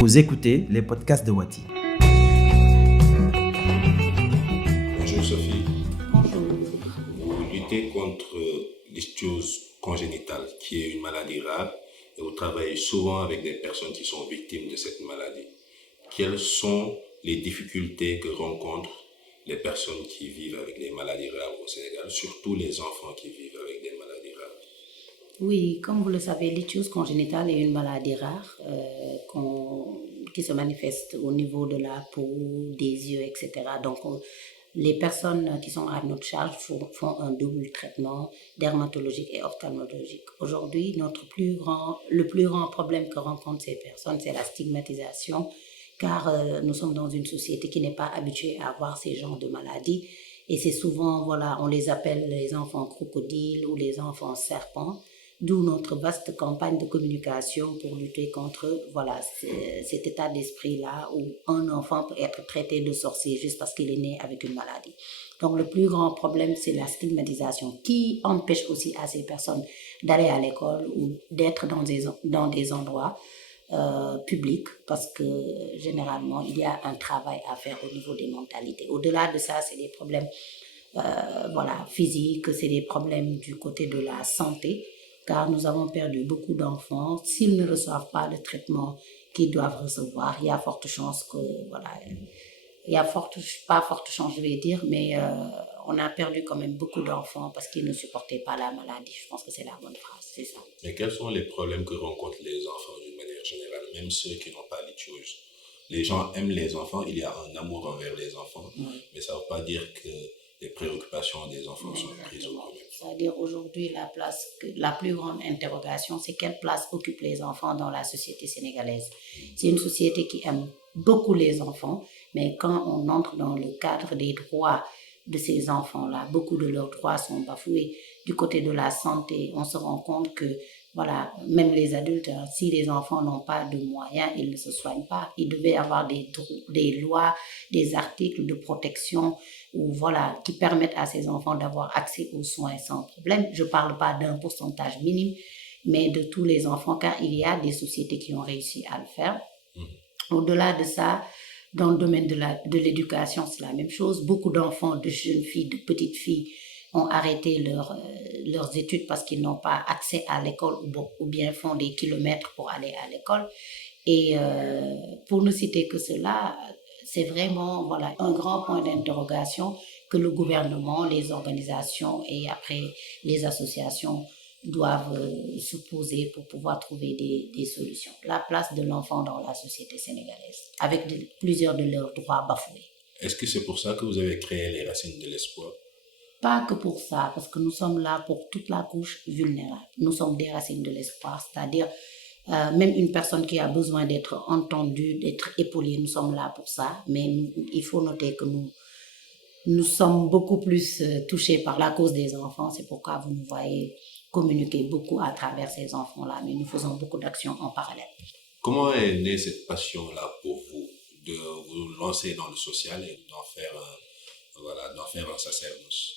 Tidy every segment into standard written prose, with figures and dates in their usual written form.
Vous écoutez les podcasts de Wati. Bonjour Sophie. Bonjour. Vous luttez contre l'ichthyose congénitale, qui est une maladie rare, et vous travaillez souvent avec des personnes qui sont victimes de cette maladie. Quelles sont les difficultés que rencontrent les personnes qui vivent avec les maladies rares au Sénégal, surtout les enfants qui vivent avec des maladies rares? Oui, comme vous le savez, l'ichthyose congénitale est une maladie rare qui se manifeste au niveau de la peau, des yeux, etc. Donc, les personnes qui sont à notre charge font un double traitement dermatologique et ophtalmologique. Aujourd'hui, le plus grand problème que rencontrent ces personnes, c'est la stigmatisation, car nous sommes dans une société qui n'est pas habituée à voir ces genres de maladies. Et c'est souvent, on les appelle les enfants crocodiles ou les enfants serpents. D'où notre vaste campagne de communication pour lutter contre cet état d'esprit-là où un enfant peut être traité de sorcier juste parce qu'il est né avec une maladie. Donc le plus grand problème, c'est la stigmatisation qui empêche aussi à ces personnes d'aller à l'école ou d'être dans des endroits publics parce que généralement, il y a un travail à faire au niveau des mentalités. Au-delà de ça, c'est des problèmes physiques, c'est des problèmes du côté de la santé, car nous avons perdu beaucoup d'enfants. S'ils ne reçoivent pas le traitement qu'ils doivent recevoir, il y a forte chance pas forte chance je vais dire, mais on a perdu quand même beaucoup d'enfants parce qu'ils ne supportaient pas la maladie. Je pense que c'est la bonne phrase, c'est ça. Mais quels sont les problèmes que rencontrent les enfants d'une manière générale, même ceux qui n'ont pas l'ichthyose? Les gens aiment les enfants, il y a un amour envers les enfants, mais ça ne veut pas dire que les préoccupations des enfants sont prises au premier. C'est-à-dire aujourd'hui, la plus grande interrogation, c'est quelle place occupent les enfants dans la société sénégalaise. C'est une société qui aime beaucoup les enfants, mais quand on entre dans le cadre des droits de ces enfants-là, beaucoup de leurs droits sont bafoués. Du côté de la santé, on se rend compte que même les adultes, si les enfants n'ont pas de moyens, ils ne se soignent pas. Il devait y avoir des lois, des articles de protection qui permettent à ces enfants d'avoir accès aux soins sans problème. Je ne parle pas d'un pourcentage minime, mais de tous les enfants, car il y a des sociétés qui ont réussi à le faire. Au-delà de ça, dans le domaine de l'éducation, c'est la même chose. Beaucoup d'enfants, de jeunes filles, de petites filles ont arrêté leurs études parce qu'ils n'ont pas accès à l'école ou bien font des kilomètres pour aller à l'école. Et pour ne citer que cela, c'est vraiment un grand point d'interrogation que le gouvernement, les organisations et après les associations doivent se poser pour pouvoir trouver des solutions. La place de l'enfant dans la société sénégalaise, avec plusieurs de leurs droits bafoués. Est-ce que c'est pour ça que vous avez créé les Racines de l'Espoir? Pas que pour ça, parce que nous sommes là pour toute la couche vulnérable. Nous sommes des Racines de l'Espoir, c'est-à-dire même une personne qui a besoin d'être entendue, d'être épaulée, nous sommes là pour ça. Mais il faut noter que nous sommes beaucoup plus touchés par la cause des enfants. C'est pourquoi vous nous voyez communiquer beaucoup à travers ces enfants-là, mais nous faisons beaucoup d'actions en parallèle. Comment est née cette passion-là pour vous, de vous lancer dans le social et d'en faire un sacerdoce?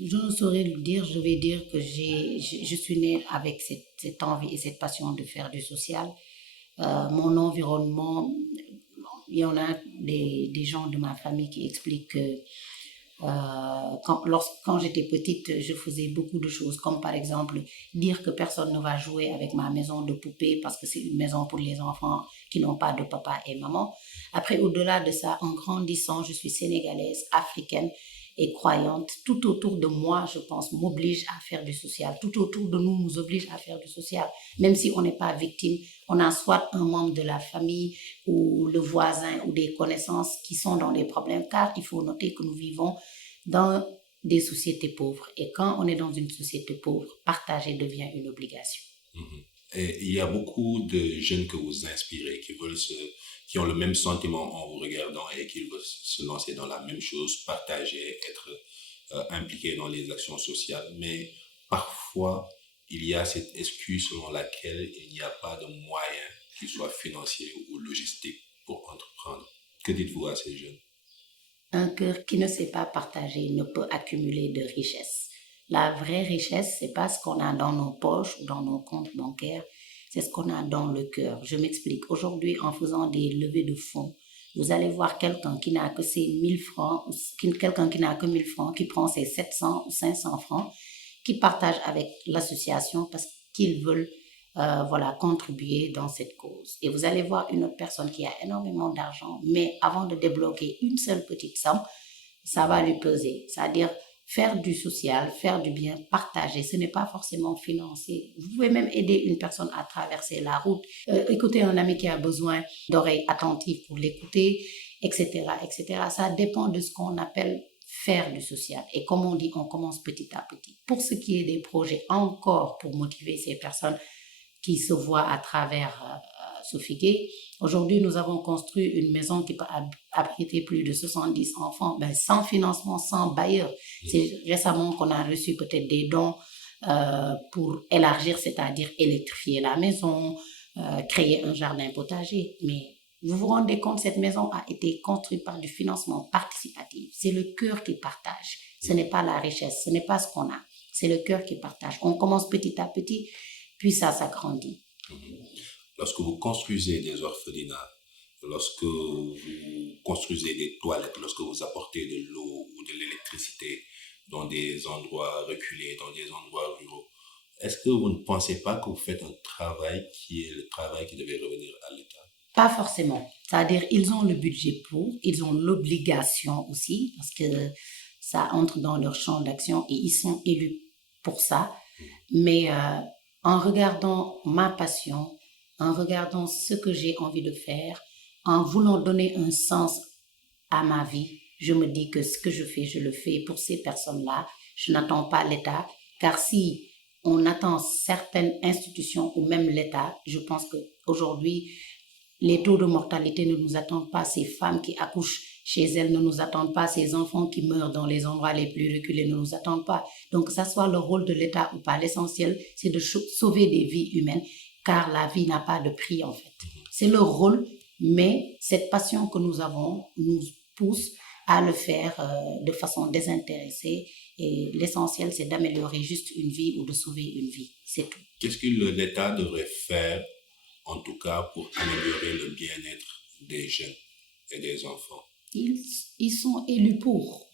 Je ne saurais le dire, je vais dire que je suis née avec cette envie et cette passion de faire du social. Mon environnement, il y en a des gens de ma famille qui expliquent que quand j'étais petite, je faisais beaucoup de choses, comme par exemple dire que personne ne va jouer avec ma maison de poupée parce que c'est une maison pour les enfants qui n'ont pas de papa et maman. Après, au-delà de ça, en grandissant, je suis sénégalaise, africaine et croyante. Tout autour de moi, je pense, m'oblige à faire du social. Tout autour de nous oblige à faire du social. Même si on n'est pas victime, on a soit un membre de la famille ou le voisin ou des connaissances qui sont dans des problèmes, car il faut noter que nous vivons dans des sociétés pauvres. Et quand on est dans une société pauvre, partager devient une obligation. Et il y a beaucoup de jeunes que vous inspirez qui ont le même sentiment en vous regardant et qui veulent se lancer dans la même chose, partager, être impliqués dans les actions sociales. Mais parfois, il y a cette excuse selon laquelle il n'y a pas de moyens, qu'ils soient financiers ou logistiques, pour entreprendre. Que dites-vous à ces jeunes? Un cœur qui ne sait pas partager ne peut accumuler de richesse. La vraie richesse, c'est pas ce qu'on a dans nos poches ou dans nos comptes bancaires, c'est ce qu'on a dans le cœur. Je m'explique. Aujourd'hui, en faisant des levées de fonds, vous allez voir quelqu'un qui n'a que ses 1000 francs, ou quelqu'un qui n'a que 1000 francs, qui prend ses 700 ou 500 francs, qui partage avec l'association parce qu'ils veulent voilà, contribuer dans cette cause. Et vous allez voir une autre personne qui a énormément d'argent, mais avant de débloquer une seule petite somme, ça va lui peser. C'est-à-dire faire du social, faire du bien, partager. Ce n'est pas forcément financer. Vous pouvez même aider une personne à traverser la route, écouter un ami qui a besoin d'oreilles attentives pour l'écouter, etc., etc. Ça dépend de ce qu'on appelle faire du social. Et comme on dit, on commence petit à petit. Pour ce qui est des projets, encore pour motiver ces personnes qui se voient à travers Sophie Gay. Aujourd'hui, nous avons construit une maison qui peut abriter plus de 70 enfants, sans financement, sans bailleur. C'est récemment qu'on a reçu peut-être des dons pour élargir, c'est-à-dire électrifier la maison, créer un jardin potager. Mais vous vous rendez compte, cette maison a été construite par du financement participatif. C'est le cœur qui partage. Ce n'est pas la richesse, ce n'est pas ce qu'on a. C'est le cœur qui partage. On commence petit à petit, puis ça s'agrandit. Lorsque vous construisez des orphelinats, lorsque vous construisez des toilettes, lorsque vous apportez de l'eau ou de l'électricité dans des endroits reculés, dans des endroits ruraux, est-ce que vous ne pensez pas que vous faites un travail qui est le travail qui devait revenir à l'État? Pas forcément. C'est-à-dire, ils ont le budget pour, ils ont l'obligation aussi, parce que ça entre dans leur champ d'action et ils sont élus pour ça. Mais en regardant ma passion, en regardant ce que j'ai envie de faire, en voulant donner un sens à ma vie, je me dis que ce que je fais, je le fais pour ces personnes-là. Je n'attends pas l'État, car si on attend certaines institutions ou même l'État, je pense qu'aujourd'hui, les taux de mortalité ne nous attendent pas, ces femmes qui accouchent chez elles ne nous attendent pas, ces enfants qui meurent dans les endroits les plus reculés ne nous attendent pas. Donc, que ça soit le rôle de l'État ou pas, l'essentiel, c'est de sauver des vies humaines, car la vie n'a pas de prix en fait. C'est leur rôle, mais cette passion que nous avons nous pousse à le faire de façon désintéressée. Et l'essentiel, c'est d'améliorer juste une vie ou de sauver une vie, c'est tout. Qu'est-ce que l'État devrait faire, en tout cas, pour améliorer le bien-être des jeunes et des enfants? Ils sont élus pour.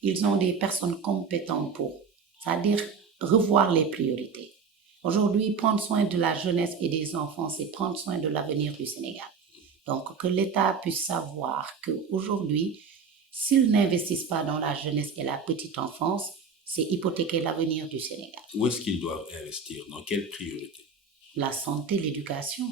Ils ont des personnes compétentes pour. C'est-à-dire revoir les priorités. Aujourd'hui, prendre soin de la jeunesse et des enfants, c'est prendre soin de l'avenir du Sénégal. Donc, que l'État puisse savoir qu'aujourd'hui, s'ils n'investissent pas dans la jeunesse et la petite enfance, c'est hypothéquer l'avenir du Sénégal. Où est-ce qu'ils doivent investir? Dans quelle priorité? La santé, l'éducation.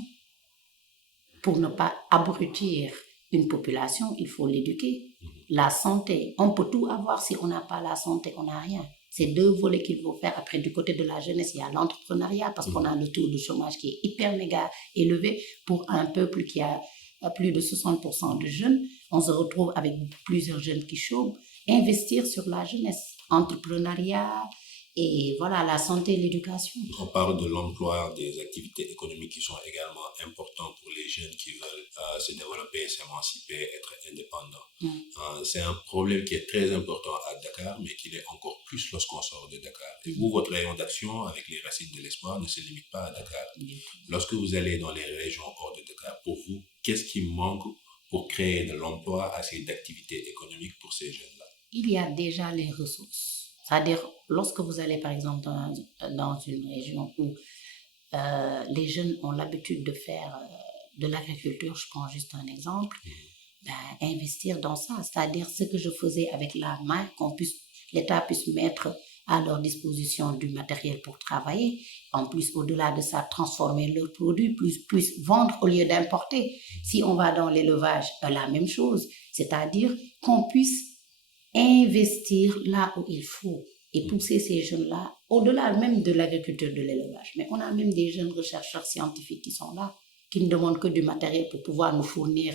Pour ne pas abrutir une population, il faut l'éduquer. La santé, on peut tout avoir si on n'a pas la santé, on n'a rien. C'est deux volets qu'il faut faire. Après, du côté de la jeunesse, il y a l'entrepreneuriat parce qu'on a le taux de chômage qui est hyper méga élevé pour un peuple qui a plus de 60% de jeunes. On se retrouve avec plusieurs jeunes qui chôment. Investir sur la jeunesse, entrepreneuriat et voilà, la santé et l'éducation. On parle de l'emploi, des activités économiques qui sont également importantes pour les jeunes qui veulent se développer, s'émanciper, être indépendants. C'est un problème qui est très important à Dakar, mais qui l'est encore plus lorsqu'on sort de Dakar. Et vous, votre rayon d'action avec les Racines de l'Espoir ne se limite pas à Dakar. Lorsque vous allez dans les régions hors de Dakar, pour vous, qu'est-ce qui manque pour créer de l'emploi, assez d'activités économiques pour ces jeunes-là? Il y a déjà les ressources. C'est-à-dire, lorsque vous allez par exemple dans une région où les jeunes ont l'habitude de faire de l'agriculture, je prends juste un exemple, investir dans ça. C'est-à-dire ce que je faisais avec la main, l'État puisse mettre à leur disposition du matériel pour travailler. En plus, au-delà de ça, transformer leurs produits, plus vendre au lieu d'importer. Si on va dans l'élevage, la même chose. C'est-à-dire qu'on puisse investir là où il faut et pousser ces jeunes-là, au-delà même de l'agriculture, de l'élevage. Mais on a même des jeunes chercheurs scientifiques qui sont là, qui ne demandent que du matériel pour pouvoir nous fournir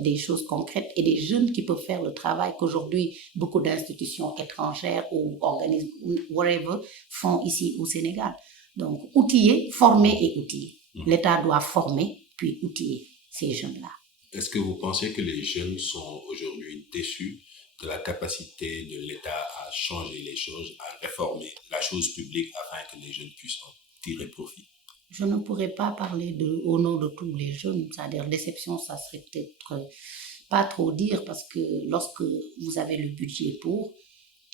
des choses concrètes et des jeunes qui peuvent faire le travail qu'aujourd'hui beaucoup d'institutions étrangères ou organismes, whatever, font ici au Sénégal. Donc, outiller, former et outiller. L'État doit former puis outiller ces jeunes-là. Est-ce que vous pensez que les jeunes sont aujourd'hui déçus de la capacité de l'État à changer les choses, à réformer la chose publique afin que les jeunes puissent en tirer profit? Je ne pourrais pas parler au nom de tous les jeunes, c'est-à-dire déception, ça serait peut-être pas trop dire parce que lorsque vous avez le budget pour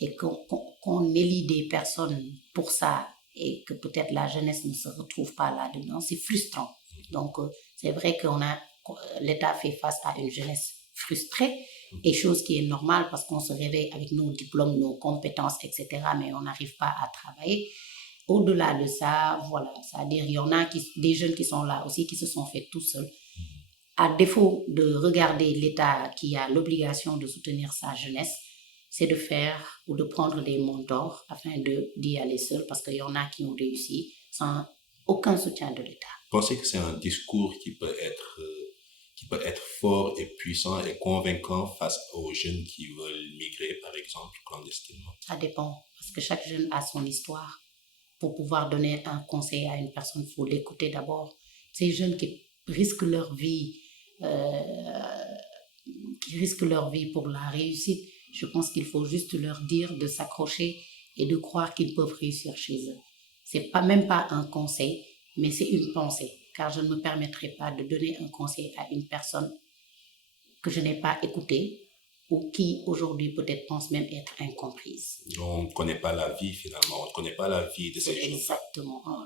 et qu'on élit des personnes pour ça et que peut-être la jeunesse ne se retrouve pas là-dedans, c'est frustrant. Donc, c'est vrai l'État fait face à une jeunesse frustrée et chose qui est normale parce qu'on se réveille avec nos diplômes, nos compétences, etc., mais on n'arrive pas à travailler. Au-delà de ça, voilà, c'est-à-dire il y en a des jeunes qui sont là aussi, qui se sont faits tout seuls. À défaut de regarder l'État qui a l'obligation de soutenir sa jeunesse, c'est de faire ou de prendre des mentors afin d'y aller seul parce qu'il y en a qui ont réussi sans aucun soutien de l'État. Pensez que c'est un discours qui peut être fort et puissant et convaincant face aux jeunes qui veulent migrer, par exemple, clandestinement? Ça dépend, parce que chaque jeune a son histoire. Pour pouvoir donner un conseil à une personne, il faut l'écouter d'abord. Ces jeunes qui risquent leur vie pour la réussite, je pense qu'il faut juste leur dire de s'accrocher et de croire qu'ils peuvent réussir chez eux. C'est même pas un conseil, mais c'est une pensée, car je ne me permettrai pas de donner un conseil à une personne que je n'ai pas écoutée ou qui aujourd'hui peut-être pense même être incomprise. On ne connaît pas la vie finalement, on ne connaît pas la vie de ces jeunes.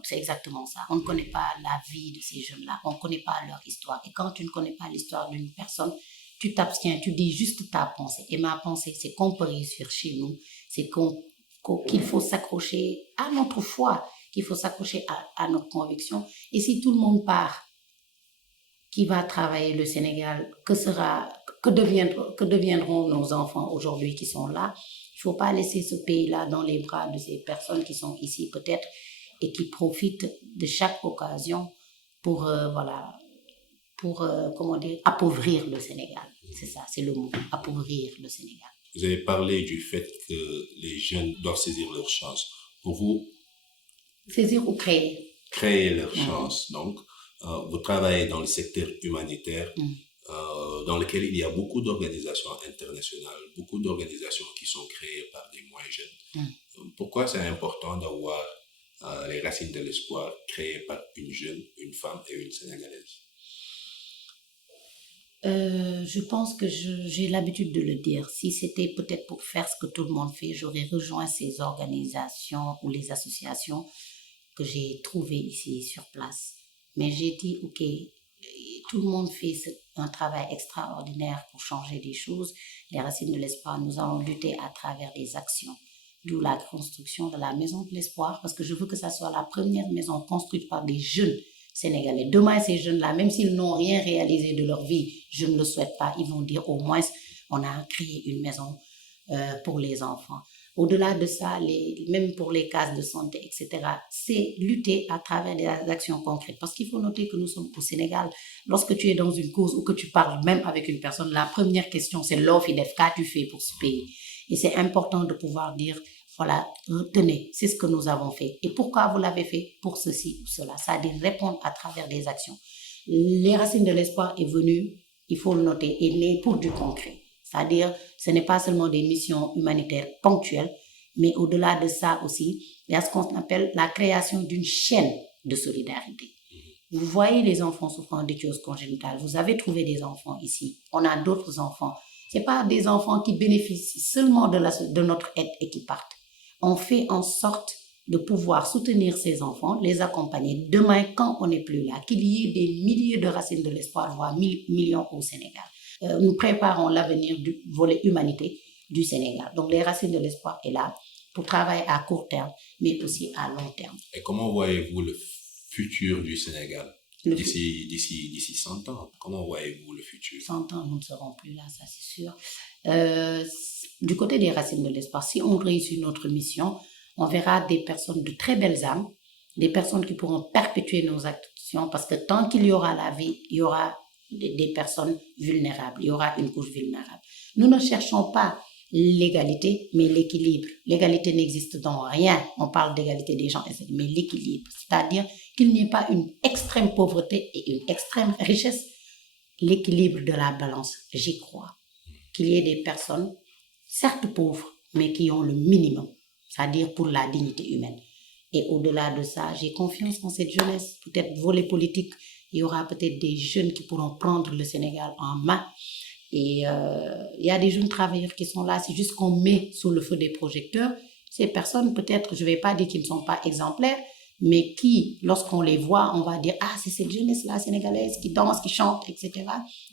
C'est exactement ça. On ne connaît pas la vie de ces jeunes-là, on ne connaît pas leur histoire. Et quand tu ne connais pas l'histoire d'une personne, tu t'abstiens, tu dis juste ta pensée. Et ma pensée, c'est qu'on peut réussir chez nous, c'est qu'il faut s'accrocher à notre foi, qu'il faut s'accrocher à notre conviction. Et si tout le monde part, qui va travailler le Sénégal, que deviendront nos enfants aujourd'hui qui sont là? Il ne faut pas laisser ce pays-là dans les bras de ces personnes qui sont ici peut-être et qui profitent de chaque occasion pour, appauvrir le Sénégal. C'est ça, c'est le mot, appauvrir le Sénégal. Vous avez parlé du fait que les jeunes doivent saisir leur chance. Pour vous, saisir ou créer? Créer leur chance, donc. Vous travaillez dans le secteur humanitaire, dans lequel il y a beaucoup d'organisations internationales, beaucoup d'organisations qui sont créées par des moins jeunes. Pourquoi c'est important d'avoir les Racines de l'Espoir créées par une jeune, une femme et une Sénégalaise? Je pense que j'ai l'habitude de le dire. Si c'était peut-être pour faire ce que tout le monde fait, j'aurais rejoint ces organisations ou les associations que j'ai trouvées ici sur place. Mais j'ai dit, OK, tout le monde fait un travail extraordinaire pour changer des choses. Les Racines de l'Espoir, nous allons lutter à travers des actions. D'où la construction de la Maison de l'Espoir, parce que je veux que ça soit la première maison construite par des jeunes Sénégalais. Demain, ces jeunes-là, même s'ils n'ont rien réalisé de leur vie, je ne le souhaite pas, ils vont dire au moins, on a créé une maison pour les enfants. Au-delà de ça, même pour les cases de santé, etc., c'est lutter à travers des actions concrètes. Parce qu'il faut noter que nous sommes au Sénégal. Lorsque tu es dans une cause ou que tu parles même avec une personne, la première question, c'est l'offre IDEF. Qu'as-tu fait pour ce pays? Et c'est important de pouvoir dire, voilà, tenez, c'est ce que nous avons fait. Et pourquoi vous l'avez fait? Pour ceci ou cela. Ça veut dire répondre à travers des actions. Les Racines de l'Espoir est venu, il faut le noter, est né pour du concret. C'est-à-dire, ce n'est pas seulement des missions humanitaires ponctuelles, mais au-delà de ça aussi, il y a ce qu'on appelle la création d'une chaîne de solidarité. Vous voyez les enfants souffrant d'éthiose congénitale, vous avez trouvé des enfants ici, on a d'autres enfants. Ce n'est pas des enfants qui bénéficient seulement de notre aide et qui partent. On fait en sorte de pouvoir soutenir ces enfants, les accompagner. Demain, quand on n'est plus là, qu'il y ait des milliers de Racines de l'Espoir, voire millions au Sénégal. Nous préparons l'avenir du volet humanité du Sénégal. Donc, les Racines de l'Espoir est là pour travailler à court terme, mais aussi à long terme. Et comment voyez-vous le futur du Sénégal d'ici 100 ans? Comment voyez-vous le futur? 100 ans, nous ne serons plus là, ça c'est sûr. Du côté des Racines de l'Espoir, si on réussit notre mission, on verra des personnes de très belles âmes, des personnes qui pourront perpétuer nos actions, parce que tant qu'il y aura la vie, il y aura des personnes vulnérables, il y aura une couche vulnérable. Nous ne cherchons pas l'égalité, mais l'équilibre. L'égalité n'existe dans rien. On parle d'égalité des gens, mais l'équilibre, c'est-à-dire qu'il n'y ait pas une extrême pauvreté et une extrême richesse. L'équilibre de la balance, j'y crois. Qu'il y ait des personnes, certes pauvres, mais qui ont le minimum, c'est-à-dire pour la dignité humaine. Et au-delà de ça, j'ai confiance en cette jeunesse. Peut-être volet politique, il y aura peut-être des jeunes qui pourront prendre le Sénégal en main. Et il y a des jeunes travailleurs qui sont là. C'est juste qu'on met sous le feu des projecteurs ces personnes, peut-être, je ne vais pas dire qu'ils ne sont pas exemplaires, mais qui, lorsqu'on les voit, on va dire « Ah, c'est cette jeunesse-là sénégalaise qui danse, qui chante, etc. »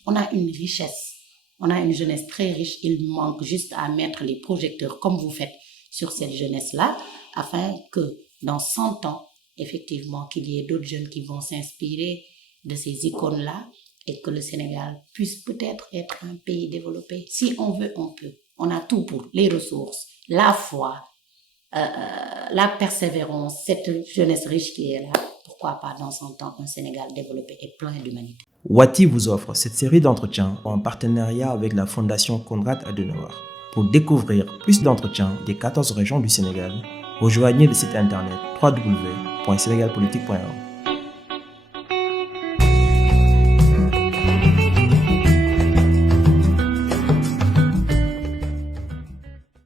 On a une richesse. On a une jeunesse très riche. Il manque juste à mettre les projecteurs, comme vous faites, sur cette jeunesse-là, afin que dans 100 ans, effectivement, qu'il y ait d'autres jeunes qui vont s'inspirer de ces icônes-là et que le Sénégal puisse peut-être être un pays développé. Si on veut, on peut. On a tout pour les ressources, la foi, la persévérance, cette jeunesse riche qui est là. Pourquoi pas dans 100 ans un Sénégal développé et plein d'humanité. Wati vous offre cette série d'entretiens en partenariat avec la Fondation Konrad Adenauer. Pour découvrir plus d'entretiens des 14 régions du Sénégal, rejoignez le site internet www.senegalpolitique.org.